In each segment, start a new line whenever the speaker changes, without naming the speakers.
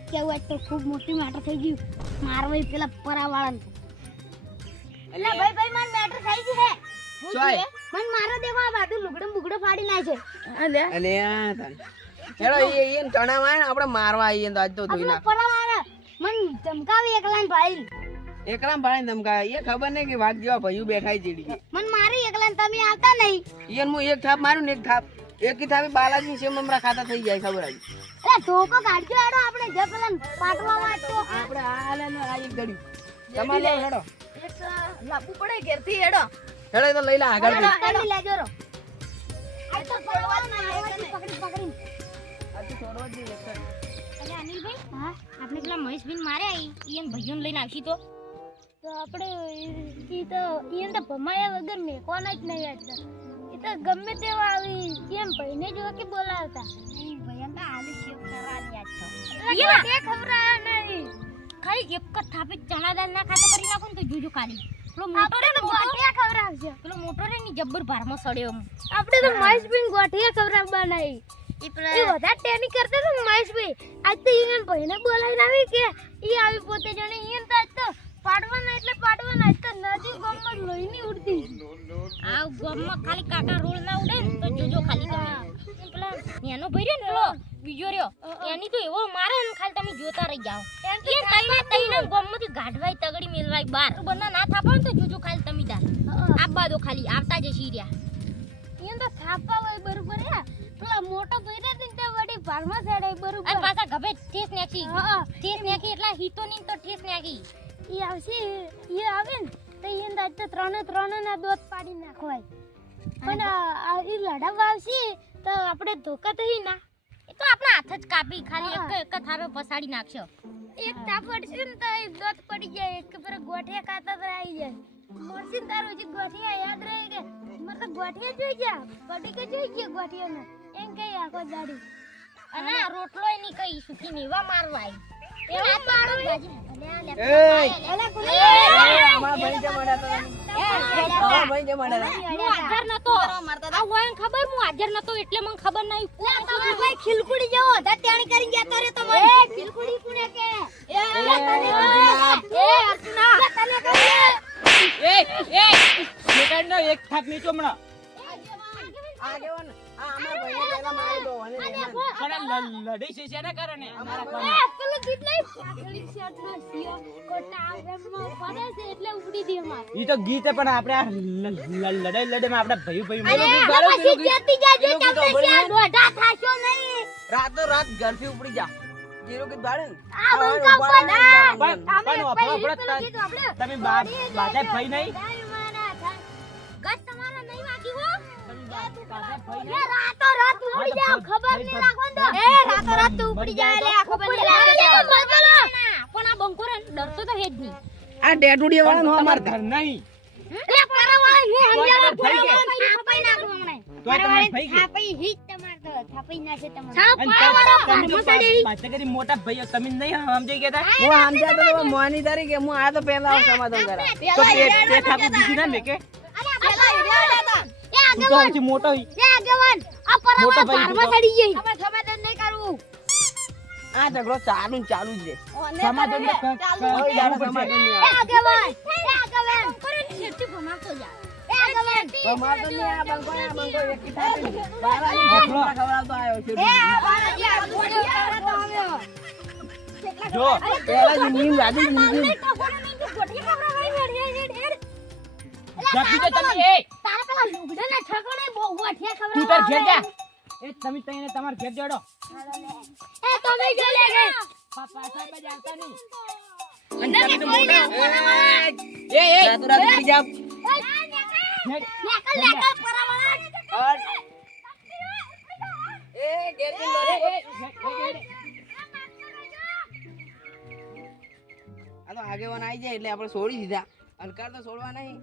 જ કેવું આજ તો ખૂબ મોટી મેટર થઈ ગયું. મારો ભાઈ પેલા પરાવાળાને. એટલે ભાઈ ભાઈ માર મેટર થઈ ગઈ હે
ચોય.
મન મારો દેખો આ બાજુ લુગડો બુગડો ફાડી નાખે.
અલે આ તાન. હેડો એ એ ટણા ને આપણે મારવા આવીએ તો આજ તો ધોઈ ના
પરાવાળા મન ધમકાવી એકલાને ભાઈ.
એકલા ભાઈ ધમકા એ ખબર નહીં કે વાઘ જેવા ભાઈઓ બેઠા ચીડી.
મન મારી એકલાને તમે આવતા નહીં.
ઈયન હું એક થાપ મારું ને એક થાપ. એક થાપે બાલાજી છે મમરા ખાતા થઈ જાય ખબર આવી.
એટલે ધોકો કાઢજો હેડો આપણે જે પેલા પાટવા વાટતો
આપણે આ લે ને આ એક દડી. તમારે લો હેડો.
લાપુ પડે ઘેરથી હેડો.
હેડો તો લઈ લે આગળથી.
કરી લેજો રો આ તો પડવાનું ના પકડી પકડી.
આ તો છોડવા જ નહીં
અરે અનિલભાઈ હા? આપણે પેલા મહેશભાઈ મારે આવી એમ ભાઈઓને લઈને આવશી તો.
તો આપણે ઈ તો ઈ તો ભમાયા વગર મેકવાના જ નહીં આજતા એ તો ગમે તેવા આવી. કેમ ભાઈને જો કે બોલાવતા?
ભૈયા તો આલુ શેક કરવાની આજ તો.
એટલે તે ખબર નહીં.
ખાલી એક જ થાપી ચણા દાળ ના ખાતો કરી નાખું ને તો જોજો ખાલી. પેલો મોટો રે ને મોટો.
ગોઠિયા ખવડાવશે
પેલો મોટો રે ને જબ્બર ભારમાં સડ્યો.
આપણે તો મહેશભાઈ ગોઠિયા ખવડાવવા નહીં
ઈ
વધારે ટેની કરતા તો મહેશભાઈ આજ તો ઈ ભાઈને બોલાવીને આવી કે. ઈ આવી પોતે જણે ઈ તો આજ તો પાડવાના એટલે પાડવાના આજ તો નદી ગામમાં લોહીની ઉડતી
આ ખાલી કાકા રોલ ના ઉડે ને તો જોજો ખાલી તમે. પેલા નેનો ભાઈ રહ્યો ને પેલો બીજો રહ્યો. એની તો એવો મારે ને ખાલી તમે જોતા રહી જાઓ. એ તઈને તઈને ગામમાંથી ગાઢવાય તગડી મેલવાય બાર. બના ના થાપો ને તો જોજો ખાલી તમે તાર આબા દો ખાલી આવતા જશી રહ્યા
એમ તો થાપા હોય બરોબર હે. પેલા મોટો ભાઈ રહે ને તે વડી ભારમાં ચડે
અને
બરોબર
પાછા ગભે ઠેસ નાખી.
હા
ઠેસ નાખી એટલે હીતો ની તો ઠેસ નાખી.
ઈ આવશે ઈ આવે ને તો આજ તો ત્રણે ત્રણે ના દોત પાડી નાખવાય. પણ આ- ઈ લડાવવા આવશે તો આપણે ધોકા થઈ ના.
એ તો આપણા હાથ જ કાપી ખાલી એક એક થાપે પસાડી નાખશો
એક તાપ પડશે ને તો એ દોત પડી જાય એક પર ગોઠિયા ખાતા તો આવી જાય. મોરસી ને તારું જે ગોઠિયા યાદ રહે કે મતલબ ગોઠિયા જોઈ ગયા પડી કે જોઈ ગયા ગોઠિયાને. એમ કઈ આખો દાડી.
અને રોટલો એની કઈ સુકી ની એવા
ખિલકુડી જેવો તેણી કરીને જતો રે તમારે એ ખિલકુડી કે એ
અર્જુના!
તને
આગેવાન,
છે
ઈ તો ગીત પણ આપણે આપણા
રાતો રાત ઘરથી ઉપડી જા. જીરો
આ બંકા ઉપર ના.
તમે બા-
દોડીએ
બાધા ભાઈ નહીં?
એ રાતો રાત ઉપડી જાવ ખબર
ભાઈ,
નહીં રાખો તો એ રાતો રાત તું ઉપડી જાય એટલે ખબર નહીં
ઉપડી
રાખે
જાય.
બોલો
પણ આ બંકો ડરતો તો હે જ નહીં.
આ ટેટુડિયા વાળાનો અમાર
તમારા નહીં.
એટલે પરવાળા હું સમજાવવા
ભાઈ કે?
પરવાળા થાપાઈ નાખું હમણાં.
ભાઈ કે?
થાપાઈ તમાર તો થાપાઈ નાખે તમાર.
અને તમે તો કરી મોટા ભાઈઓ તમે નહીં સમજાઈ ગયા તા?
હું સમજાતો તો મોની તારી કે હું આ તો પહેલા સમાધાન કરા
તો એ થાપું ના મેકે? તું તો મોટો.
એ આગેવાન! આ પરવાળા
મોટા
ભારમાં ચડી ગઈ. આપણે સમાધાન નહીં કરવું.
આ ઝઘડો ચાલુ ને ચાલુ જ રહે.
સમાધાન પડશે.
સમાધાન નહીં
એ. આગેવાન! એ આગેવાન!
છેડતી ભમાતો જા.
એ આગેવાન!
સમાધાન નહીં, આ આ બંકો એકી થાય બારા ખવડાવતો આવ્યો છે.
એ આ બાલાજી આ ગોળીઓ કરતો આવ્યો.
જો
પેલા જ નીમ રાજી નીમ.
જપી તો તમે. એ!
પેલા લુગડાના ઠકોણે બહુ ગોઠિયા
તું તાર ઘેર જા એ તમે તઈને તમાર ઘેર જડો
એ તમે જો લે ગે
પાપા સાહેબ જ નહીં
અને તમે તો મોટા. એ, એ, રાતો રાત જા.
લેકલ લેકલ પરાવાળા
હટ. એ, ઘેરથી લડે. આ તો આગેવાન આવી જાય એટલે આપણે છોડી દીધા અલકાર તો છોડવા નહીં.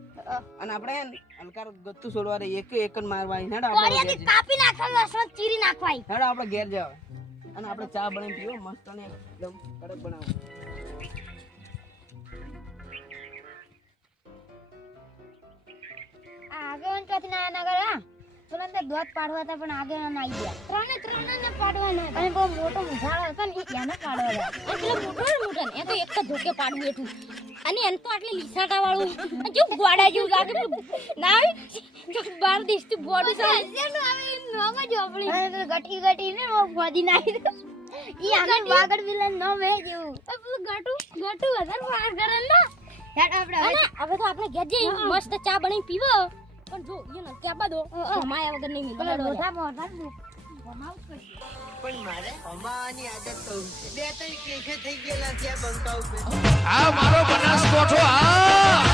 અને આપણે અલકાર ગત્તુ છોડવા રહી એક એક જ મારવા હેડ આપણે
કાપી નાખવા લસણ ચીરી નાખવાય.
હેડ આપણે ઘેર જાવ અને આપણે ચા બનાવી પીઓ મસ્ત અને એકદમ કડક બનાવો
આગળ ચોથી ના ના કરે
તુરંત દોત પાડવા હતા પણ આગળ ના આવી ગયા.
ત્રણે ત્રણે ને પાડવાના.
અને બહુ મોટો મુઠાળો હતો ને એને પાડવા અને મોટો ને મોટો ને એ તો એક જ ધોકે પાડવું એટલું. અને એમ તો આટલી લીસાટા વાળું જો ગોડા જેવું લાગે. ના? જો બાર દેશથી બોડી સામે
જેનું એ નામ જ
પેલું ગટી ગટી ને બહુ ફોદી ઈ આને વાગડ વિલન નામ હે જેવું.
પેલું ગાટું ગાટું વધારે વાર કરે ને
યાર આપણે હવે તો આપણે ઘેર જઈ મસ્ત ચા બની પીવો. પણ જો ઈ નથી આપવા દો સમાયા વગર નહીં
મોટા મોટા.
પણ મારે હમાવાની આદત કહું બે ત્રણ કેસે થઈ ગયેલા છે આ બંકા ઉપર.
આ મારો બનાસકોઠો આ!